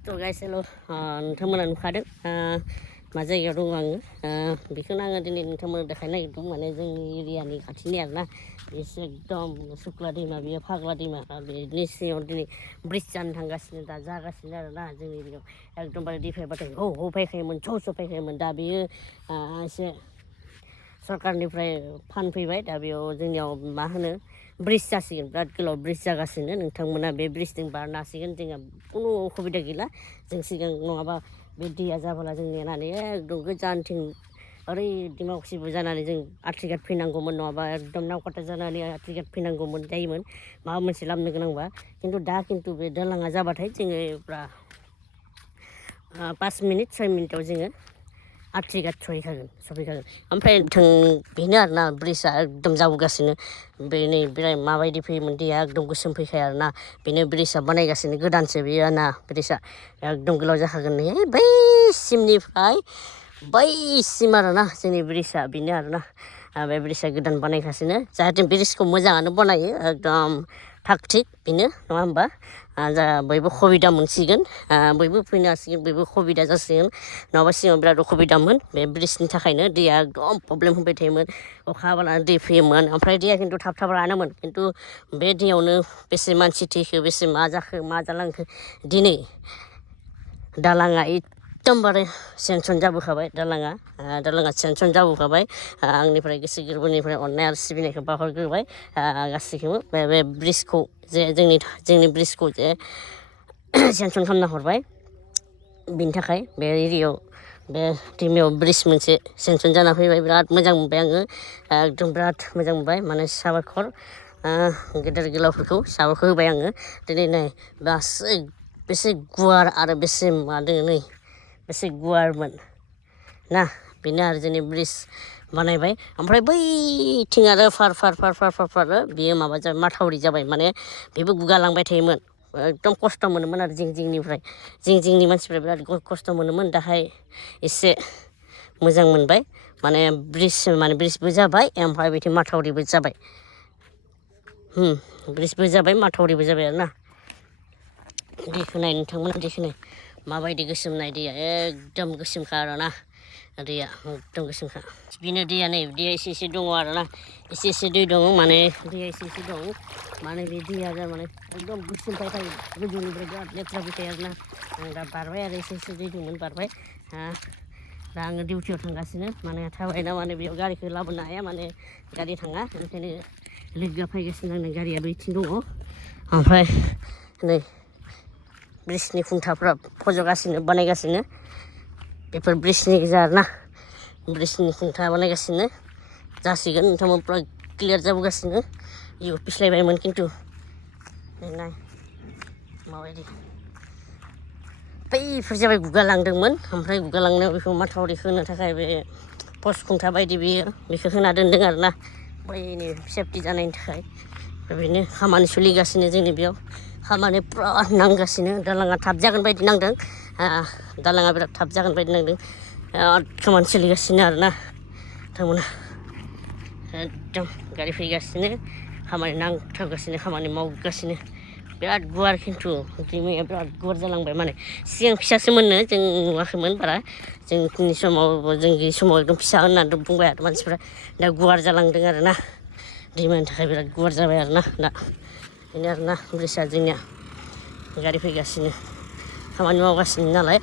थ' गाइस हेल' नोंथांमोना नुखादों मा जायगायाव दङ आङो बेखौनो आङो दिनै नोंथांमोननो देखायनो नागिरदों माने जोंनि एरियानि खाथिनि आरोना एसे एकदम सुक्ला दैमा बेयो फाग्ला दैमा बेनि सिङाव दिनै ब्रिज जानो थांगासिनो दा जागासिनो आरोना जोंनि एरियायाव एकदमबारे दै फैबाथाय हो हो फैखायोमोन स' फैखायोमोन दा बेयो एसे सरकारनिफ्राय फान्ड फैबाय दा बेयाव जोंनियाव मा होनो ब्रिज जासिगोन बिराद गोलाव ब्रिज जागासिनो नोंथांमोना बे ब्रिजजों बारनो हासिगोन जोंहा खुनु उसुबिदा गैला जों सिगां नङाबा बे दैया जाबोला जों नेनानै एकदम गोजानथिं ओरै दिमाकुसिबो जानानै जों आथ्रिघाट फैनांगौमोन नङाबा एकदम नावकाटा जानानै आथ्रिघाट फैनांगौमोन जायोमोन माबा मोनसे लाबोनो गोनांबा खिन्थु बे दालाङा जाबाथाय जोङो पुरा 5 मिनिट 6 मिनिटाव जोङो आथ्रिघाट सफैखागोन ओमफ्राय बेनो आरोना ब्रिजआ एकदम जाबोगासिनो बेनिफ्राय माबायदि फैयोमोन दैया एकदम गोसोम फैखाया आरोना बेनो ब्रिजआ बानायगासिनो गोदानसो बेयो ना ब्रिजआ एकदम गोलाव जाखागोन बैसिमनिफ्राय बैसिम आरोना जोंनि ब्रिजआ बेनो आरोना बे ब्रिजआ गोदान बानायगासिनो जाहाथे ब्रिजखौ मोजाङानो बानायो एकदम थाग थिग बेनो नङा होमबा जा बयबो सुबिदा मोनसिगोन बयबो फैनो हासिगोन बयबो सुबिदा जासिगोन नङाबा सिगाङाव बिराद उसुबिदामोन बे ब्रिजनि थाखायनो दैया एकदम प्रब्लेम होबाय थायोमोन अखा हाबालानो दै फैयोमोन ओमफ्राय दैया खिन्थु थाब रानोमोन खिन्थु बे दैयावनो बेसे मानसि थैखो बेसे मा जाखो मा जालांखो दिनै दालाङा एकदमबारे सेनसन जाबोखाबाय दालाङा सेनसन जाबोखाबाय आंनिफ्राय गोसो गोरबोनिफ्राय अननाय आरो सिबिनायखौ बावहरग्रोबाय गासैखौबो बे ब्रिजखौ जे जोंनि ब्रिजखौ जे सेनसन खालामना हरबाय बिनि थाखाय बे एरियायाव बे दैमायाव ब्रिज मोनसे सेनसन जाना फैबाय बिराद मोजां मोनबाय आङो एकदम बिराद मोजां मोनबाय माने साबायखर गेदेर गोलावफोरखौ साबायखर होबाय आङो दिनै नै बेसे गुवार आरो बेसे बेसे गुवारमोन ना बेनो आरो जोंनि ब्रिज बानायबाय ओमफ्राय बैथिं आरो फार बेयो माबा जाबाय माथावरि जाबाय माने बेबो गुगालांबाय थायोमोन एकदम खस्थ' मोनोमोन आरो जिंनि मानसिफ्रा बिराद खस्थ' मोनोमोन दाहाय एसे मोजां मोनबाय माने ब्रिजबो जाबाय ओमफ्राय बिथिं माथावरिबो जाबाय ब्रिजबो जाबाय माथावरिबो जाबाय आरोना दैखौ नाय नोंथांमोना दैखौ नाय माबायदि गोसोमनाय दैया एकदम गोसोमखा आरोना दैया एकदम गोसोमखा बेनो दैया नै दैया एसे दङ आरोना एसे दै दङ माने दैया एसे दं माने बे दैया माने एकदम गोसोमखाय थायो गोजौनिफ्राय बिराद लेथ्रा फैखायो आरोना आं दा बारबाय आरो एसे दै दंमोन बारबाय दा आङो डिउटियाव थांगासिनो माने थाबायना माने बेयाव गारिखौ लाबोनो हाया माने गारि थाङा ओंखायनो लोगोआ फैगासिनो आंनि गारिया बैथिं दङ ओमफ्राय नै ब्रिजनि खुन्थाफ्रा फज'गासिनो बानायगासिनो बेफोर ब्रिजनि गोजा आरोना ब्रिजनि खुन्था बानायगासिनो जासिगोन नोंथांमोन पुरा क्लियार जाबोगासिनो इयाव पिस्लायबायमोन खिन्थु नाय माबायदि बैफोर जाबाय गुगालांदोंमोन ओमफ्राय गुगालांनायाव बेखौ माथावरि होनो थाखाय बे पस्ट खुन्था बायदि बेखौ होना दोन्दों आरोना बैनि सेफटि जानायनि थाखाय बेनो खामानि सोलिगासिनो जोंनि बेयाव खामानि पुरा नांगासिनो दालाङा थाब जागोन बायदि नांदों दालाङा बिराद थाब जागोन बायदि नांदों खामानि सोलिगासिनो आरोना नोंथांमोना एकदम गारि फैगासिनो खामानि नांथाबगासिनो खामानि मावगासिनो बिराद गुवार खिन्थु दैमाया बिराद गुवार जालांबाय माने सिगां फिसासो मोननो जों नुवाखैमोन बारा जोंनि समाव एकदम फिसा होननानै बुंबाय आरो मानसिफ्रा दा गुवार जालांदों आरोना दैमानि थाखाय बिराद गुवार जाबाय आरोना दा बेनो आरोना ब्रिजआ जोंनिया गारि फैगासिनो खामानि मावगासिनो नालाय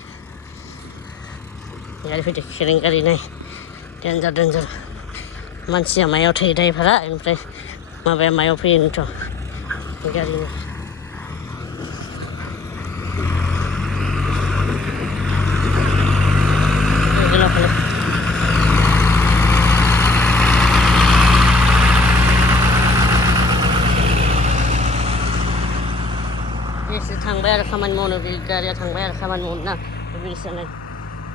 गारि फैदो खेरें गारि नाय देन्जार मानसिया मायाव थायो ड्राइभारा ओमफ्राय माबाया मायाव फैयोनोथ' गारिनि एसे थांबाय आरो खामानि मावनो बे गारिया थांबाय आरो खामानि मावनो ना ब्रिजआ नाय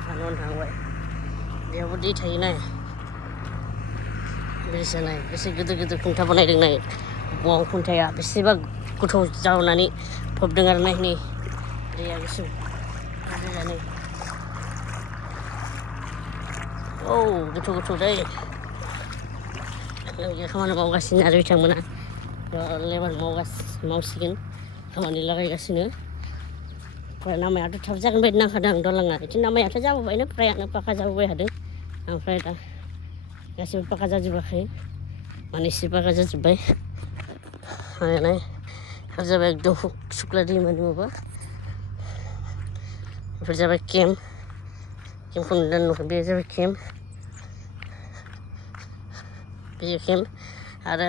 खामानि मावनो थांबाय बेयावबो दै थायो नाय ब्रिजआ नाय बेसे गिदिर खुन्था बानायदों नाय बबाव खुन्थाया बेसेबा गोथौ जावनानै फबदों आरो नाय नै दैया गोसोम दैयानो गोथौ दै खामानि मावगासिनो आरो बिथांमोना लेबार मावसिगोन खामानि लागायगासिनो ओमफ्राय नामायाथ' थाब जागोन बायदि नांखादों आं दलाङा बिदि नामायाथ' जाबोबायनो फ्रायानो पाका जाबोबाय थादों ओमफ्राय दा गासिबो पाका जाजोबाखै माने एसे पाका जाजोब्बाय हानाय बेफोर जाबाय एकदम सुक्ला दैमानि माबा बेफोर जाबाय केम्पखौ नुदों नुवाखै बे जाबाय केम्प बे केम्प आरो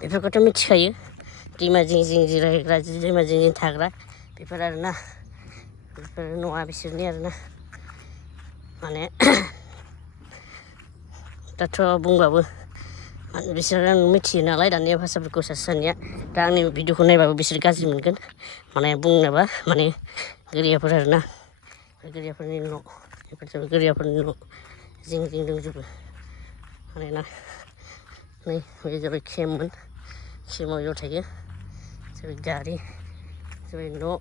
बेफोरखौथ' मिथिखायो दैमा जिं जिं जिरायग्रा दैमा जिं जिं थाग्रा बेफोर आरोना बेफोर न'आ बिसोरनि आरोना माने दाथ' बुंबाबो बिसोरो मिथियो नालाय दानिया भाषाफोरखौ सासे सानैया दा आंनि भिडिअखौ नायबाबो बिसोर गाज्रि मोनगोन माने बुंनोबा माने गोरियाफोर आरोना गोरियाफोरनि न' बेफोर जाबाय गोरियाफोरनि न' जिं जिं दंजोबो मानोना नै बे जाबाय केम्पमोन केम्पआव ज' थायो जाबाय गारि जाबाय न'